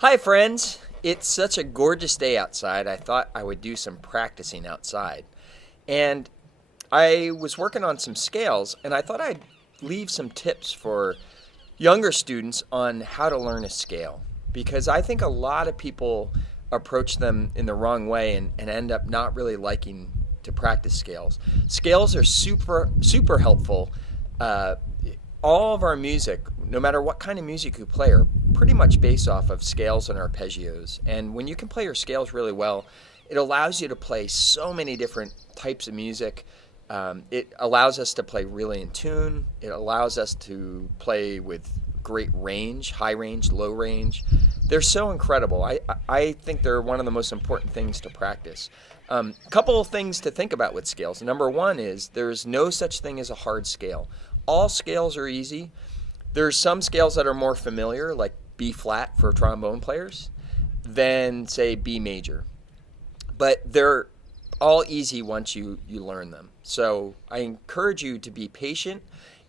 Hi, friends. It's such a gorgeous day outside. I thought I would do some practicing outside. And I was working on some scales, and I thought I'd leave some tips for younger students on how to learn a scale. Because I think a lot of people approach them in the wrong way and end up not really liking to practice scales. Scales are super helpful. Uh, all of our music, no matter what kind of music you play, are pretty much based off of scales and arpeggios. And when you can play your scales really well, it allows you to play so many different types of music. It allows us to play really in tune. It allows us to play with great range, high range, low range. They're so incredible. I think they're one of the most important things to practice. A couple of things to think about with scales. Number one is there's no such thing as a hard scale. All scales are easy. There's some scales that are more familiar, like B flat for trombone players, than say B major. But they're all easy once you learn them. So I encourage you to be patient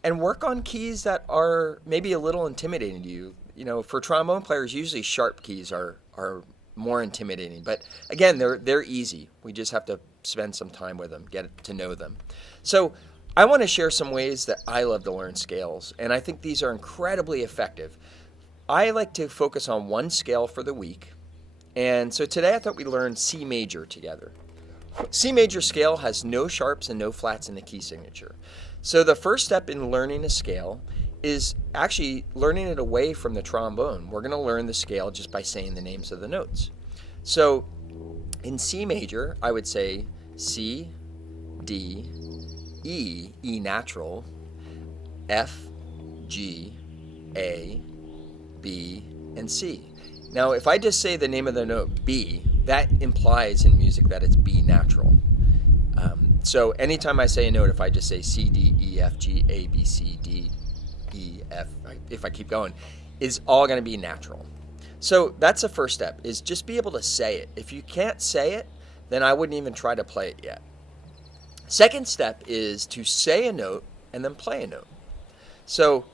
and work on keys that are maybe a little intimidating to you. You know, for trombone players, usually sharp keys are more intimidating. But again, they're easy. We just have to spend some time with them, get to know them. So I want to share some ways that I love to learn scales, and I think these are incredibly effective. I like to focus on one scale for the week, and so today I thought we'd learn C major together. C major scale has no sharps and no flats in the key signature. So the first step in learning a scale is actually learning it away from the trombone. We're going to learn the scale just by saying the names of the notes. So in C major, I would say C, D, E natural, F, G, A, B, and C. Now, if I just say the name of the note B, that implies in music that it's B natural. So anytime I say a note, if I just say C, D, E, F, G, A, B, C, D, E, F, if I keep going, is all going to be natural. So that's the first step, is just be able to say it. If you can't say it, then I wouldn't even try to play it yet. Second step is to say a note and then play a note. So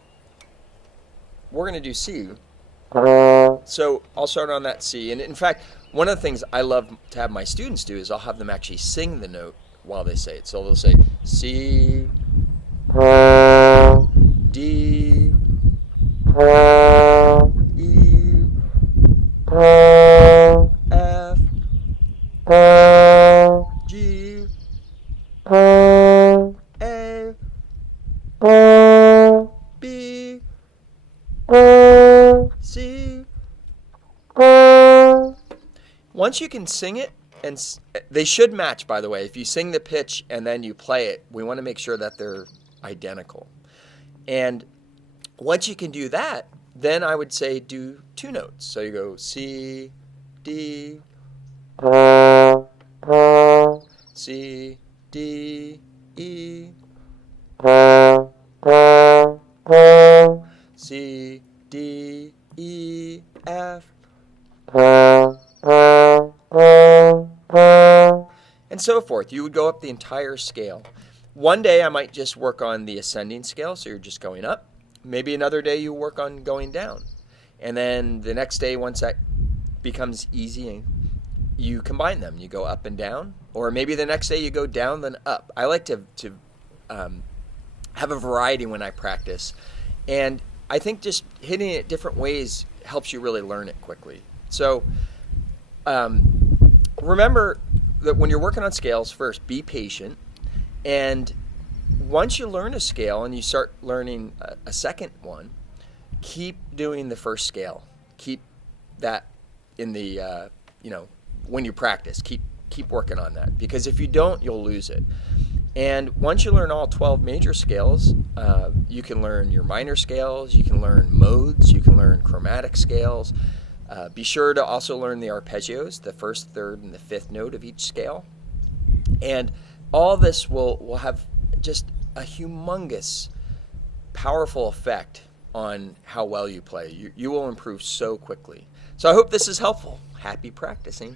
we're going to do C. So I'll start on that C. And in fact, one of the things I love to have my students do is I'll have them actually sing the note while they say it. So they'll say C, D, E, F, G, A, B, C. Once you can sing it, and they should match, by the way. If you sing the pitch and then you play it, we want to make sure that they're identical. And once you can do that, then I would say do two notes. So you go C, D, C, D, E, C, D, E, F, and so forth. You would go up the entire scale. One day I might just work on the ascending scale, so you're just going up. Maybe another day you work on going down. And then the next day, once that becomes easy, you combine them. You go up and down. Or maybe the next day you go down, then up. I like to have a variety when I practice. And I think just hitting it different ways helps you really learn it quickly. So remember that when you're working on scales, first, be patient. And once you learn a scale and you start learning a second one, keep doing the first scale. Keep that in the, when you practice, keep working on that. Because if you don't, you'll lose it. And once you learn all 12 major scales, you can learn your minor scales, you can learn modes, you can learn chromatic scales. Be sure to also learn the arpeggios, the first, third, and the fifth note of each scale. And all this will have just a humongous, powerful effect on how well you play. You will improve so quickly. So I hope this is helpful. Happy practicing.